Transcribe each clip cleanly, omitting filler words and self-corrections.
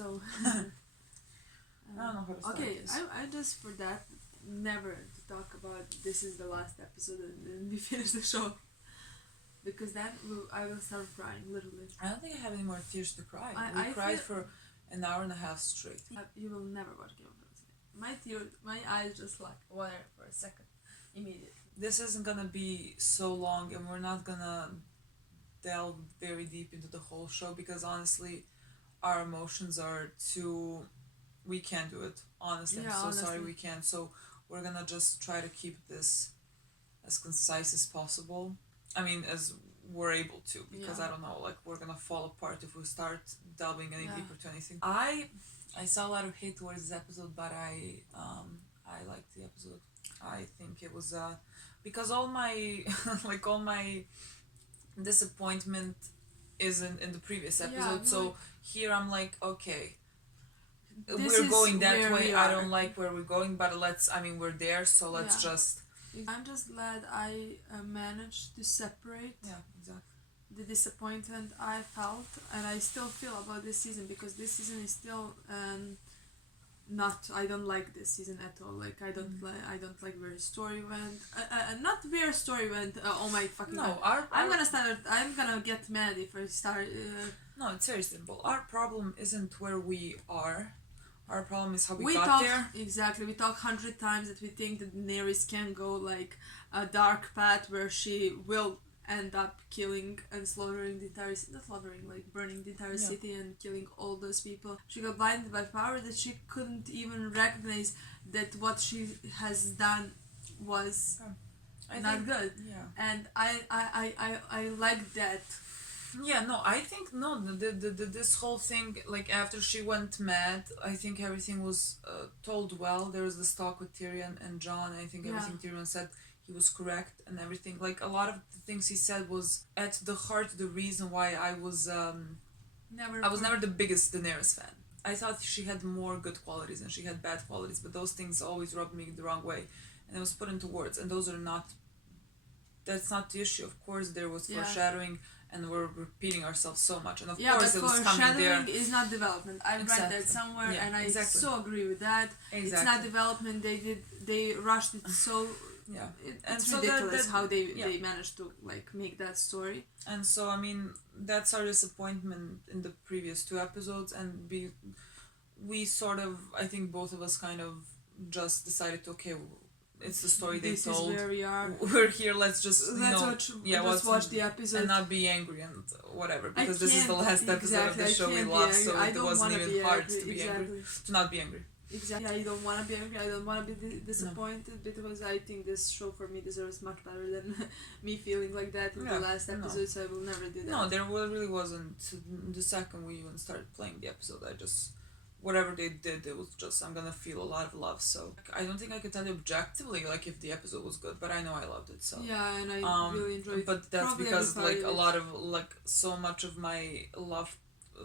So I don't know how to start okay, this. I just for that never to talk about this is the last episode and then we finish the show because then I will start crying literally. I don't think I have any more tears to cry. I We cried feel- for an hour and a half straight. You will never watch Game of Thrones again. My eyes just like water for a second, immediately. This isn't gonna be so long, and we're not gonna delve very deep into the whole show because honestly, our emotions are too. We can't do it. Honestly, Yeah, I'm so sorry honestly. we can't. So we're gonna just try to keep this as concise as possible. I mean, as we're able to, because Yeah. I don't know, like we're gonna fall apart if we start delving any Yeah. deeper to anything. I saw a lot of hate towards this episode, but I liked the episode. I think it was because all my like all my disappointment is in the previous episode. Yeah, so like, here I'm like, okay, this we're is going that where way. we I are. don't like where we're going, but we're there, so let's Yeah. just I'm just glad I managed to separate yeah, exactly. the disappointment I felt and I still feel about this season because this season is still not. I don't like this season at all. Like I don't like where the story went. Not where story went. Oh my fucking No, god! I'm gonna get mad if I start. No, it's very simple. Our problem isn't where we are. Our problem is how we got talk there. exactly. We talk 100 times that we think that Daenerys can go like a dark path where she will end up killing and slaughtering the entire not slaughtering, like burning the entire city and killing all those people. She got blinded by power that she couldn't even recognize that what she has done was not good. Yeah. And I like that. Yeah, no, I think no. The this whole thing, like after she went mad, I think everything was told well. There was this talk with Tyrion and Jon. I think everything Tyrion said, he was correct and everything. Like a lot of the things he said was at the heart the reason why I was never the biggest Daenerys fan. I thought she had more good qualities and she had bad qualities, but those things always rubbed me the wrong way, and it was put into words, and those are not. That's not the issue. Of course, there was foreshadowing. And we're repeating ourselves so much, and of course it was coming there. Foreshadowing is not development. I read that somewhere, and I so agree with that. Exactly. It's not development. They rushed it so. Yeah, it's so ridiculous how they managed to like make that story. And so I mean that's our disappointment in the previous two episodes, and we sort of, I think both of us kind of just decided to, okay, it's the story they told. This is where we are. We're here. Let's just watch the episode and not be angry and whatever, because this is the last episode of the show we lost, so it wasn't even hard to be angry, to not be angry. Exactly. I don't want to be angry. I don't want to be disappointed because I think this show for me deserves much better than me feeling like that in the last episode. So I will never do that. No, there really wasn't. The second we even started playing the episode, I just. Whatever they did, it was just, I'm gonna feel a lot of love. So I don't think I could tell you objectively like if the episode was good, but I know I loved it. So yeah, and I really enjoyed it. But that's because like a lot of like so much of my love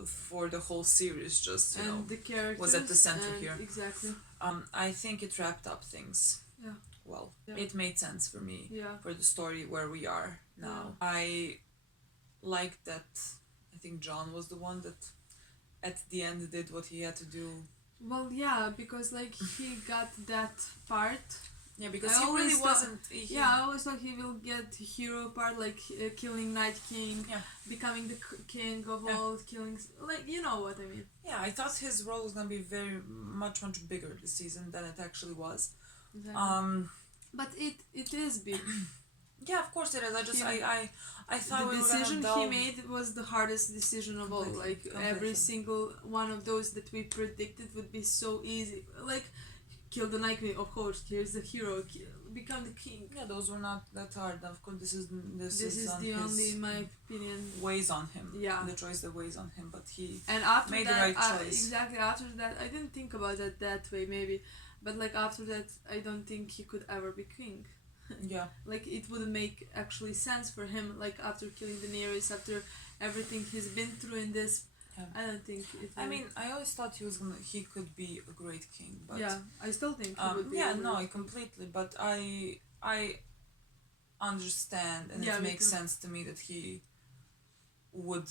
for the whole series just the characters was at the center here. Exactly. I think it wrapped up things. Yeah. Well, it made sense for me. Yeah. For the story where we are now. Yeah. I like that. I think Jon was the one that. At the end did what he had to do. Well, yeah, because like he got that part. Yeah, because he really wasn't. I always thought he will get the hero part, like killing Night King, becoming the king of all killings. Like, you know what I mean. Yeah, I thought his role was gonna be very much bigger this season than it actually was. Exactly. But it is big. Yeah, of course it is. I thought the decision he made was the hardest decision of all. Like every single one of those that we predicted would be so easy. Like kill the Night King, of course. Here's the hero. Become the king. Yeah, those were not that hard. Of course, this is the only, in my opinion, weighs on him. Yeah, the choice that weighs on him. But he after made that, the right choice. Exactly after that, I didn't think about it that way. Maybe, but like after that, I don't think he could ever be king. Yeah. Like it wouldn't make actually sense for him. Like after killing Daenerys, after everything he's been through in this, I don't think it. I mean, I always thought he could be a great king, but I still think he would be. Yeah, no, completely. But I understand, and it makes sense to me that he would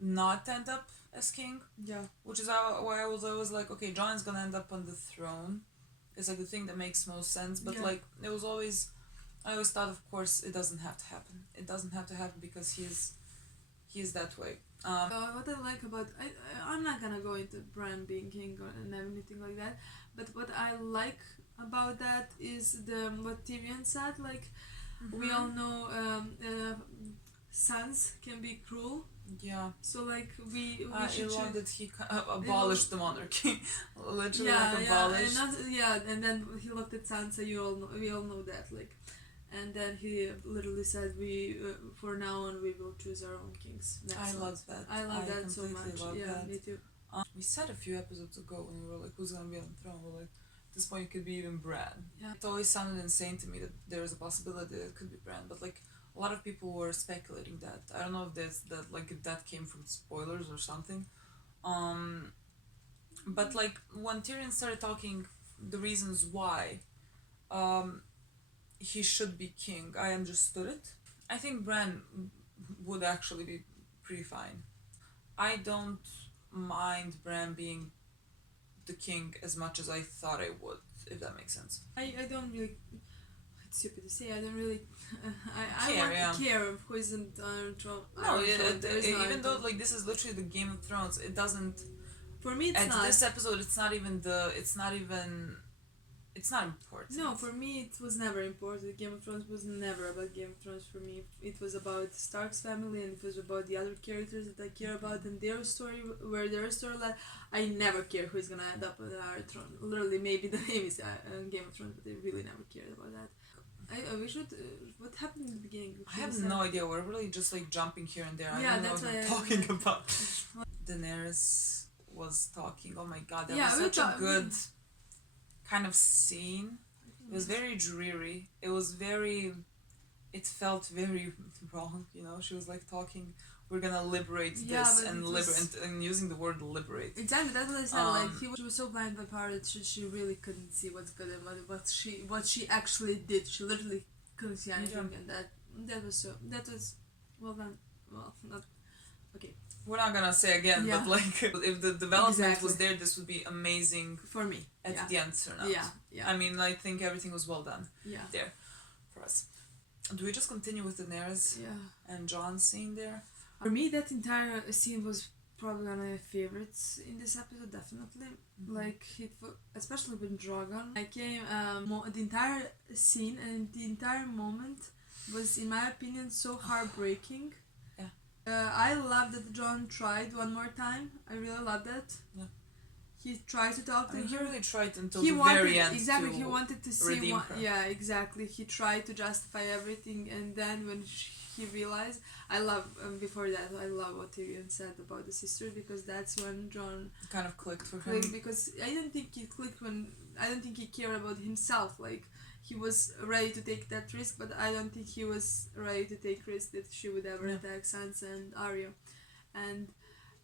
not end up as king. Yeah. Which is why I was always like, okay, Jon is gonna end up on the throne. It's like the thing that makes most sense. But like it was always, I always thought, of course, it doesn't have to happen. It doesn't have to happen because he's that way. What I like about I'm not gonna go into Bran being king and anything like that, but what I like about that is the what Tyrion said. Like we all know, sons can be cruel. Yeah. So like we I love that he abolished the monarchy, literally abolished. And then he looked at Sansa. We all know that, like, and then he literally said, "We for now on we will choose our own kings." I love that. I love that so much. Love that. Me too. We said a few episodes ago when we were like, "Who's gonna be on the throne?" We're like, at this point, it could be even Bran. Yeah. It always sounded insane to me that there was a possibility that it could be Bran, but like. A lot of people were speculating that. I don't know if if that came from spoilers or something. But like when Tyrion started talking the reasons why he should be king, I understood it. I think Bran would actually be pretty fine. I don't mind Bran being the king as much as I thought I would, if that makes sense. I don't really. It's stupid to say. I don't really. I care who isn't on throne. No, even though like this is literally the Game of Thrones, it doesn't. For me, it's at not. This episode, it's not important. No, for me, it was never important. Game of Thrones was never about Game of Thrones for me. It was about Stark's family, and it was about the other characters that I care about and their story, where their story led. I never care who's gonna end up on our throne. Literally, maybe the name is Game of Thrones, but I really never cared about that. We should. What happened in the beginning? I have no idea. We're really just like jumping here and there. I Yeah, don't know that's what why we're talking about. Daenerys was talking. Oh my god, that was such a good kind of scene. It was very dreary. It felt very wrong, you know. She was like talking, we're gonna liberate this and using the word liberate. Exactly, that's what I said. Like she was so blind by power that she really couldn't see what's good and what she actually did. She literally couldn't see anything, and that was well done. Well, not okay. We're not gonna say again, but like if the development was there, this would be amazing for me at the end turnout. Yeah. I mean, I think everything was well done. Yeah. There, for us. Do we just continue with Daenerys? And Jon's scene there? For me, that entire scene was probably one of my favorites in this episode. Definitely, like especially with Drogon. I came the entire scene and the entire moment was, in my opinion, so heartbreaking. I love that Jon tried one more time. I really love that. Yeah. He tried to talk to her. He really tried until the very end. Exactly, he wanted to see redeem her. Yeah, exactly. He tried to justify everything, and then when he realized, I love before that. I love what Tyrion said about the sisters, because that's when Jon kind of clicked for him. Because I don't think he clicked I don't think he cared about himself. Like, he was ready to take that risk, but I don't think he was ready to take risk that she would ever attack Sansa and Arya, and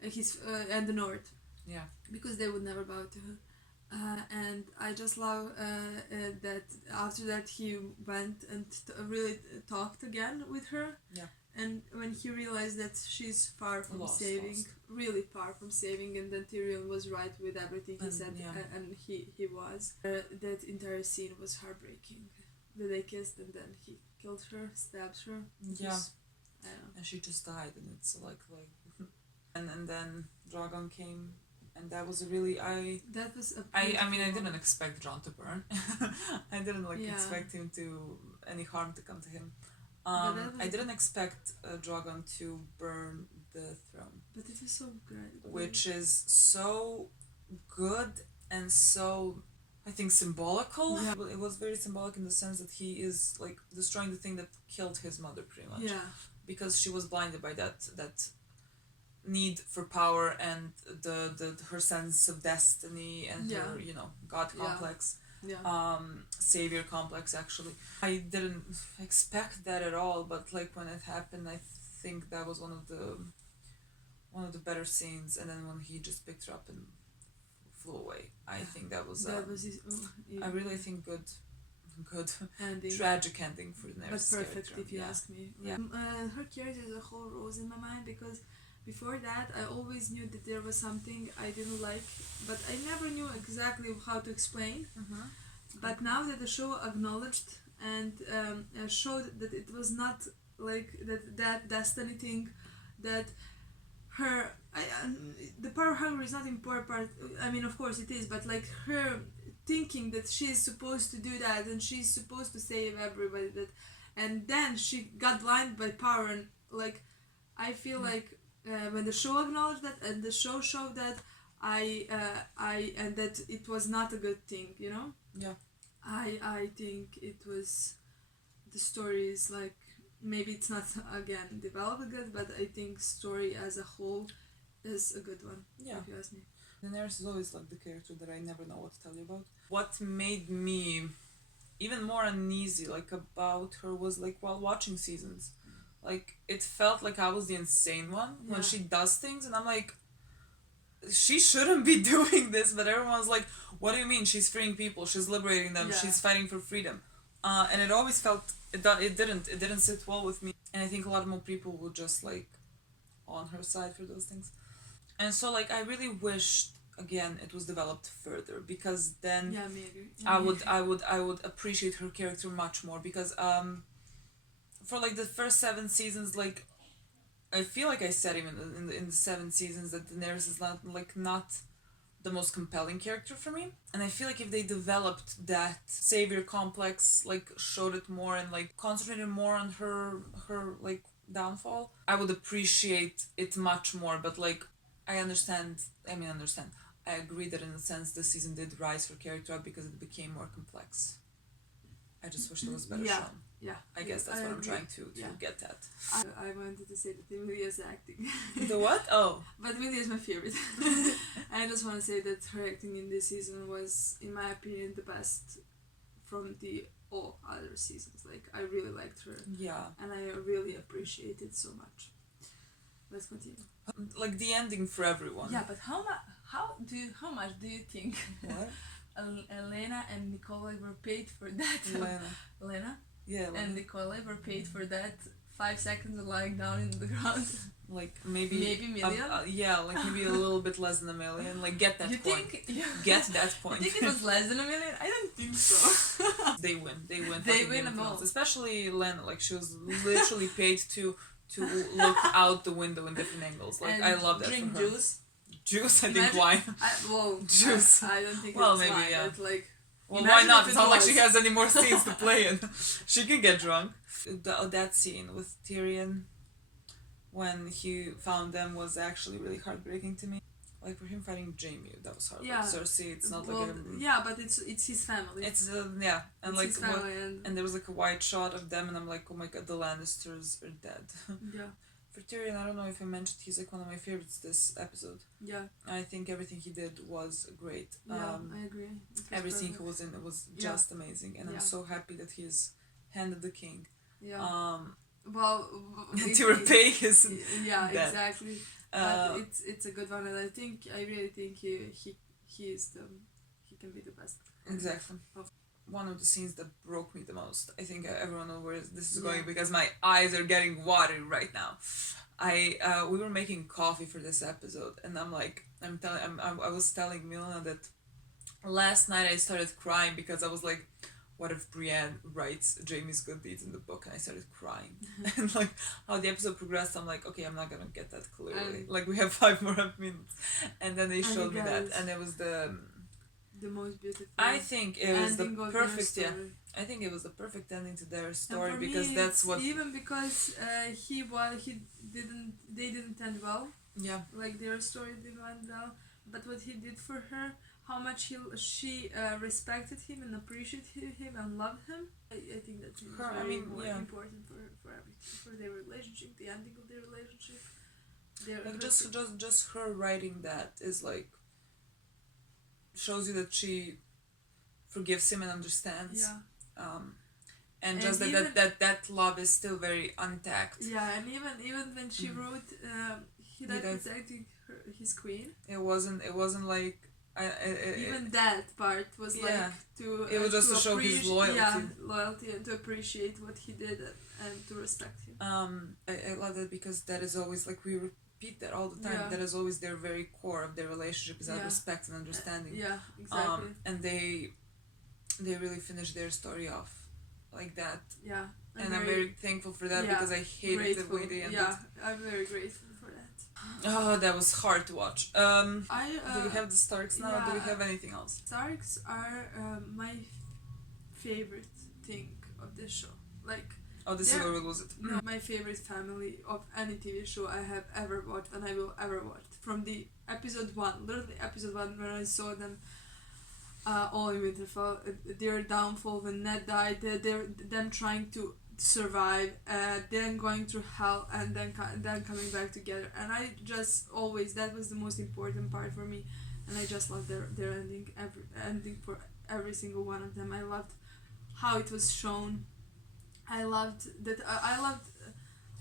and the North. Yeah. Because they would never bow to her. And I just love that after that he went and really talked again with her. Yeah. And when he realized that she's far from saving, really far from saving, and then Tyrion was right with everything he said, and he was. That entire scene was heartbreaking. That they kissed and then he killed her, stabbed her. And she just died, and it's like and then Drogon came. And that was really I didn't expect Jon to burn. I didn't expect him to any harm to come to him. I didn't expect Drogon to burn the throne. But it was so great. Which is so good and so, I think, symbolical. Yeah. It was very symbolic in the sense that he is like destroying the thing that killed his mother pretty much. Yeah. Because she was blinded by that need for power and the her sense of destiny and her god complex, savior complex. Actually, I didn't expect that at all, but like when it happened, I think that was one of the better scenes. And then when he just picked her up and flew away, I think that was I really think good ending. Tragic ending for Daenerys. But perfect, if you ask me. Her character as a whole rose in my mind because Before that, I always knew that there was something I didn't like, but I never knew exactly how to explain. But now that the show acknowledged and showed that it was not like that destiny thing, that her the power hunger is not important part. I mean, of course it is, but like her thinking that she's supposed to do that and she's supposed to save everybody, that, and then she got blinded by power, and like I feel like when the show acknowledged that and the show showed that, I and that it was not a good thing, you know. Yeah. I think it was, the story is like, maybe it's not again developed good, but I think story as a whole is a good one. Yeah. If you ask me. Daenerys is always like the character that I never know what to tell you about. What made me even more uneasy like about her was like while watching seasons. Like it felt like I was the insane one when she does things, and I'm like, she shouldn't be doing this, but everyone's like, what do you mean? She's freeing people, she's liberating them, she's fighting for freedom. And it always felt it didn't sit well with me, and I think a lot more people were just like on her side for those things. And so like I really wished again it was developed further, because then maybe. I would appreciate her character much more, because for like the first 7 seasons, like I feel like I said even in the 7 seasons that Daenerys is not the most compelling character for me, and I feel like if they developed that savior complex, like showed it more and like concentrated more on her like downfall, I would appreciate it much more. But like I understand, I agree that in a sense this season did rise her character up because it became more complex. I just wish there was better shown. Yeah. I guess that's what I'm trying to get at. I wanted to say that Emilia's acting. The what? Oh. But Emilia is my favorite. I just want to say that her acting in this season was, in my opinion, the best from the all other seasons. Like, I really liked her. Yeah. And I really appreciate it so much. Let's continue. Like the ending for everyone. Yeah, but how much do you think What? Elena and Nikolai were paid for that? Elena? Yeah. And Nikolai were paid for that 5 seconds of lying down in the ground. Like maybe million? yeah, like maybe a little bit less than $1 million. Like get that point. Get that point. You think it was less than $1 million? I don't think so. They win. They win them all. Especially Lena. Like she was literally paid to look out the window in different angles. Like and I love that. Drink from her. Juice. I think wine. Juice. I don't think it's maybe wine, yeah. but like. Well, why not? It's not like she has any more scenes to play in. She can get drunk. That scene with Tyrion when he found them was actually really heartbreaking to me. Like for him fighting Jaime, that was hard. Yeah. Like Cersei, it's not like yeah, but it's his family. It's yeah, and it's like his family and there was like a wide shot of them, and I'm like, oh my god, the Lannisters are dead. Yeah. For Tyrion, I don't know if I mentioned, he's like one of my favorites this episode. Yeah. I think everything he did was great. Yeah, I agree. Every scene he was in, it was just amazing, and I'm so happy that he's handed the king. Yeah. Well, to repay his. Yeah, debt. exactly. But it's a good one, and I really think he can be the best. Exactly. One of the scenes that broke me the most. I think everyone knows where this is going because my eyes are getting watery right now. We were making coffee for this episode, and I was telling Milena that last night I started crying because I was like, what if Brienne writes Jaime's good deeds in the book? And I started crying. And like how the episode progressed, I'm like, okay, I'm not gonna get that clearly. Like we have 5 more minutes, and then they showed me that, and it was the most beautiful. I think it was the perfect. Yeah, I think it was the perfect ending to their story, because me, that's what. Even because they didn't end well. Yeah. Like their story didn't end well, but what he did for her, how much she respected him and appreciated him and loved him. I think that's very important for everything, for their relationship, the ending of their relationship. Like just her writing that is like shows you that she forgives him and understands. Yeah. And just that love is still very untapped. Yeah, and even when she wrote, he died protecting his queen. It wasn't like. Even that part was like to. It was just to show his loyalty. Yeah, loyalty, and to appreciate what he did and to respect him. I love that, because that is always like repeat that all the time. Yeah. That is always their very core of their relationship, is that Yeah. respect and understanding. Yeah, exactly. And they really finish their story off like that. Yeah. And I'm very thankful for that, because I hated the way they ended. Yeah, I'm very grateful for that. Oh, that was hard to watch. Do we have the Starks now? yeah, Do we have anything else? Starks are my favorite thing of this show. Like, Oh, this is where we lose it. no, my favorite family of any TV show I have ever watched and I will ever watch. From the episode 1, literally episode 1, when I saw them all in Winterfell, their downfall when Ned died, them trying to survive, then going through hell, and then coming back together. And I just always, that was the most important part for me, and I just loved their ending for every single one of them. I loved how it was shown. I loved that. I loved.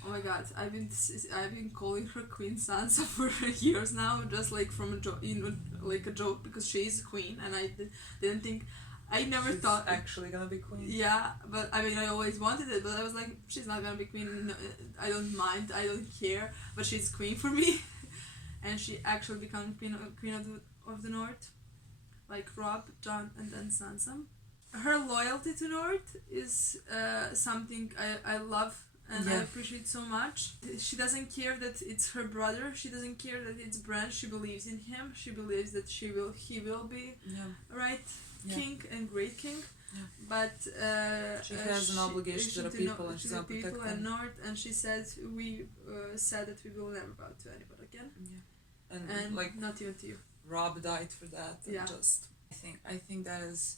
Oh my God! I've been calling her Queen Sansa for years now, just like from a joke, like a joke, because she is a queen, and I didn't think. I never thought actually gonna be queen. Yeah, but I mean, I always wanted it, but I was like, she's not gonna be queen. No, I don't mind. I don't care. But she's queen for me, and she actually became queen of the North, like Rob, Jon, and then Sansa. Her loyalty to North is something I love and I appreciate so much. She doesn't care that it's her brother. She doesn't care that it's Bran. She believes in him. She believes that he will be king and great king. Yeah. But she has an obligation to the people, and she's gonna protect them. And North, and she says we said that we will never bow to anybody again. Yeah. And like not even to you. Rob died for that. And just I think that is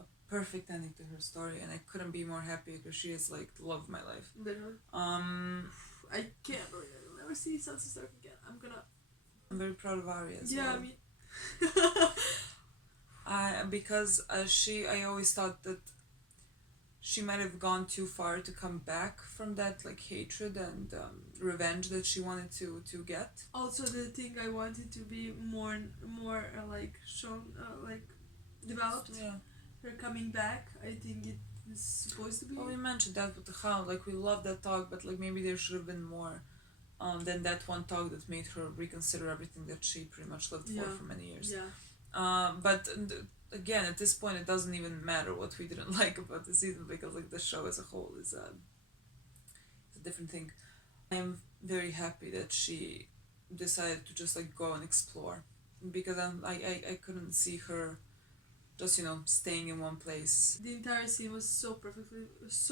a perfect ending to her story, and I couldn't be more happy, because she is like the love of my life. Literally. I can't believe I will never see Sansa Stark again. I'm very proud of Arya as well. Yeah, I mean. Because I always thought that she might have gone too far to come back from that like hatred and revenge that she wanted to get. Also, the thing I wanted to be more like shown, like developed. Yeah. Her coming back, I think it is supposed to be. Well, we mentioned that with the Hound, like we love that talk, but like maybe there should have been more than that one talk that made her reconsider everything that she pretty much lived for many years. Yeah. But again, at this point, it doesn't even matter what we didn't like about the season, because like the show as a whole is a different thing. I am very happy that she decided to just like go and explore, because I couldn't see her just staying in one place. The entire scene was so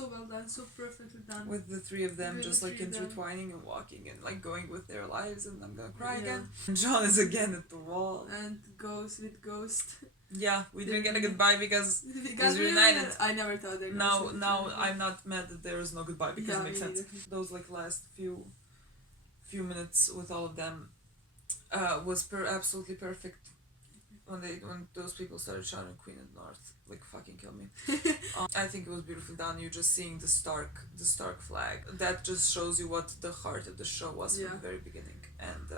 well done, so perfectly done. With the three of them just like intertwining and walking and like going with their lives, and I'm gonna cry again. And Jon is again at the wall. And goes with Ghost. Yeah, we didn't get a goodbye because he's reunited. I never thought they were. Now I'm not mad that there is no goodbye, because it makes sense. Those like last few minutes with all of them was absolutely perfect. When those people started shouting Queen of the North, like fucking kill me. I think it was beautifully done. You're just seeing the Stark flag. That just shows you what the heart of the show was from the very beginning. And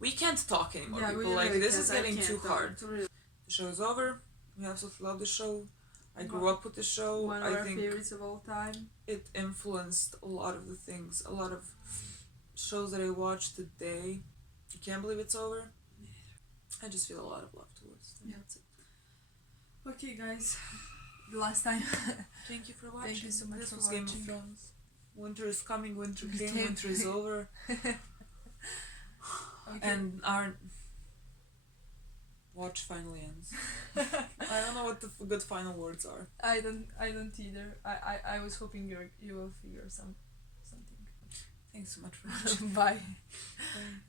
we can't talk anymore, people. Like, this is getting too hard. The show is over. We absolutely love the show. I grew up with the show. One of our favorites of all time. It influenced a lot of the things, a lot of shows that I watched today. I can't believe it's over. I just feel a lot of love towards them. Yeah. That's it. Okay, guys. The last time. Thank you for watching. Thank you so much for watching. Game of Thrones. Winter is coming. Winter came. Winter is over. Okay. And our watch finally ends. I don't know what the good final words are. I don't either. I was hoping you will figure something. Thanks so much for watching. Bye. Bye.